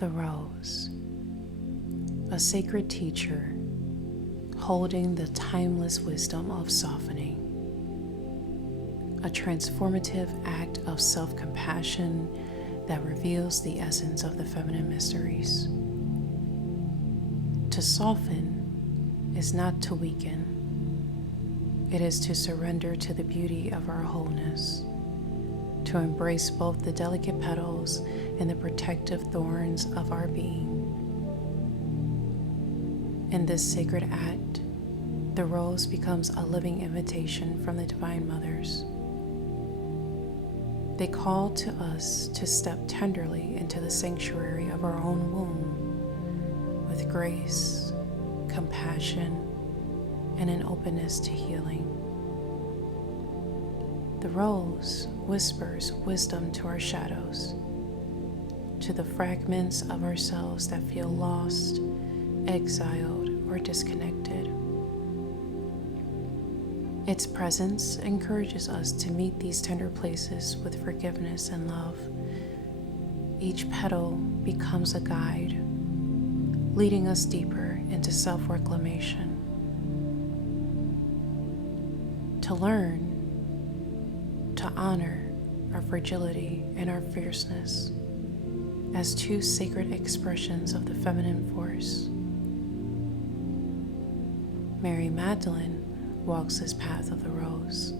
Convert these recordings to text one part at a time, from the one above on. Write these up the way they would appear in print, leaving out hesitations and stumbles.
The rose, a sacred teacher holding the timeless wisdom of softening, a transformative act of self-compassion that reveals the essence of the feminine mysteries. To soften is not to weaken. It is to surrender to the beauty of our wholeness, to embrace both the delicate petals and the protective thorns of our being. In this sacred act, the rose becomes a living invitation from the Divine Mothers. They call to us to step tenderly into the sanctuary of our own womb with grace, compassion, and an openness to healing. The rose whispers wisdom to our shadows, to the fragments of ourselves that feel lost, exiled, or disconnected. Its presence encourages us to meet these tender places with forgiveness and love. Each petal becomes a guide, leading us deeper into self-reclamation. To learn, to honor our fragility and our fierceness as two sacred expressions of the feminine force. Mary Magdalene walks this path of the rose,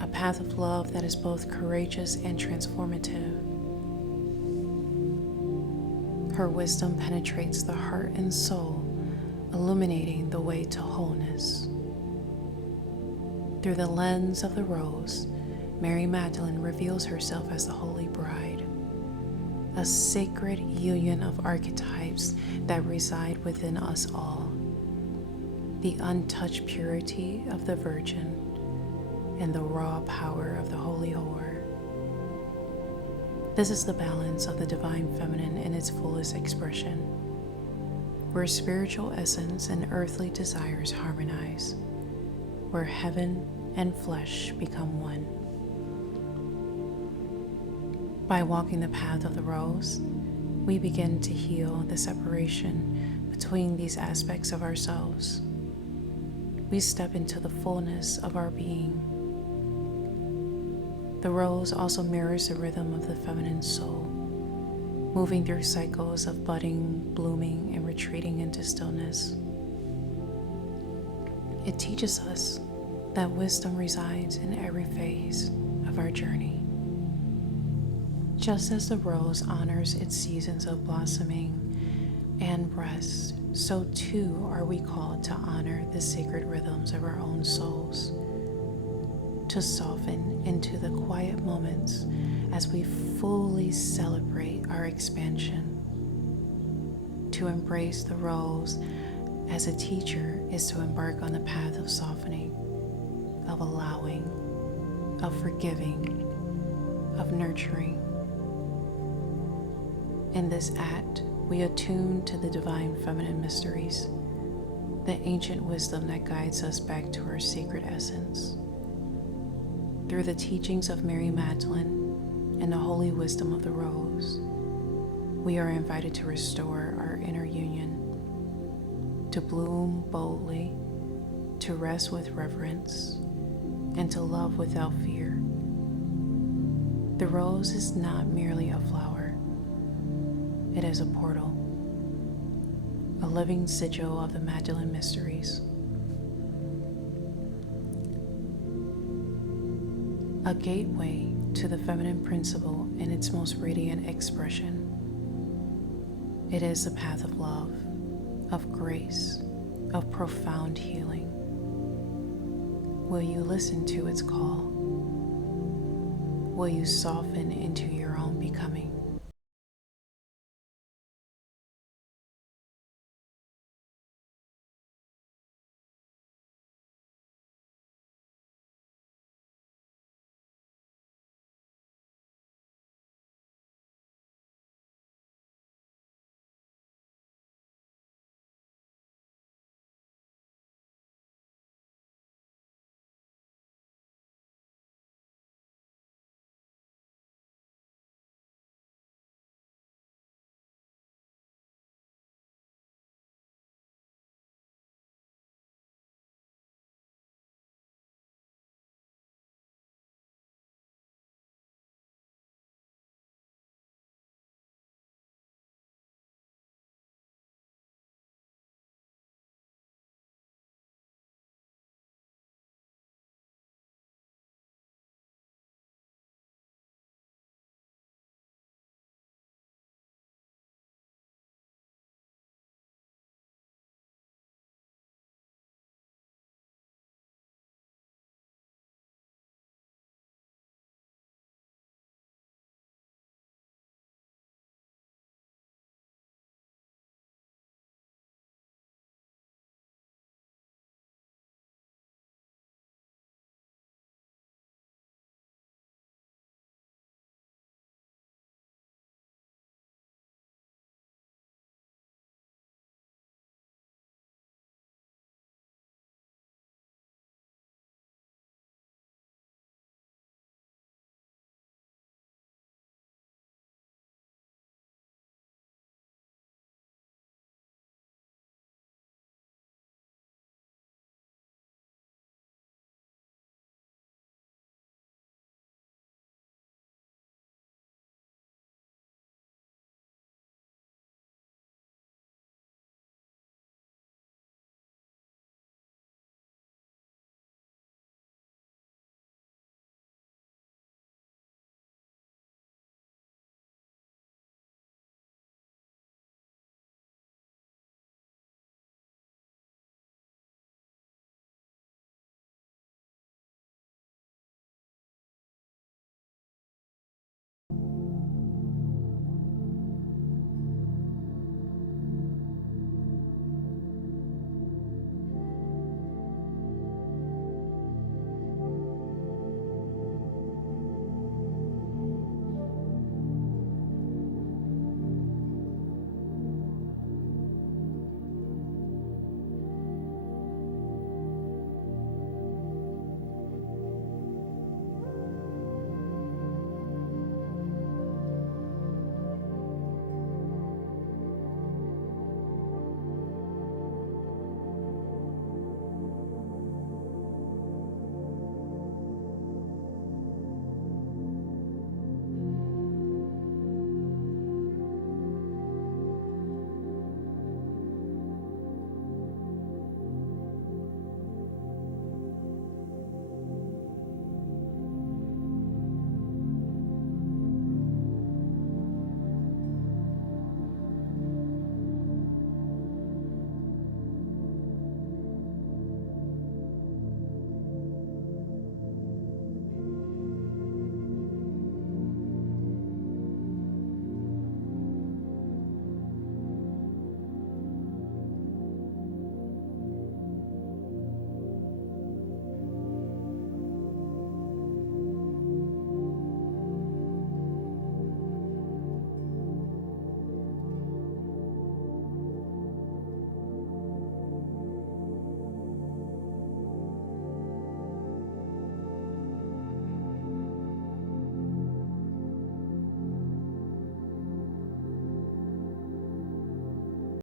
a path of love that is both courageous and transformative. Her wisdom penetrates the heart and soul, illuminating the way to wholeness. Through the lens of the rose, Mary Magdalene reveals herself as the Holy Bride, a sacred union of archetypes that reside within us all. The untouched purity of the Virgin and the raw power of the Holy Whore. This is the balance of the Divine Feminine in its fullest expression, where spiritual essence and earthly desires harmonize, where heaven and flesh become one. By walking the path of the rose, we begin to heal the separation between these aspects of ourselves. We step into the fullness of our being. The rose also mirrors the rhythm of the feminine soul, moving through cycles of budding, blooming, and retreating into stillness. It teaches us that wisdom resides in every phase of our journey. Just as the rose honors its seasons of blossoming and rest, so too are we called to honor the sacred rhythms of our own souls, to soften into the quiet moments as we fully celebrate our expansion. To embrace the rose as a teacher is to embark on the path of softening, of allowing, of forgiving, of nurturing. In this act, we attune to the Divine Feminine Mysteries, the ancient wisdom that guides us back to our sacred essence. Through the teachings of Mary Magdalene and the holy wisdom of the rose, we are invited to restore our inner union, to bloom boldly, to rest with reverence, and to love without fear. The rose is not merely a flower. It is a portal, a living sigil of the Magdalene Mysteries, a gateway to the feminine principle in its most radiant expression. It is the path of love, of grace, of profound healing. Will you listen to its call? Will you soften into your own becoming?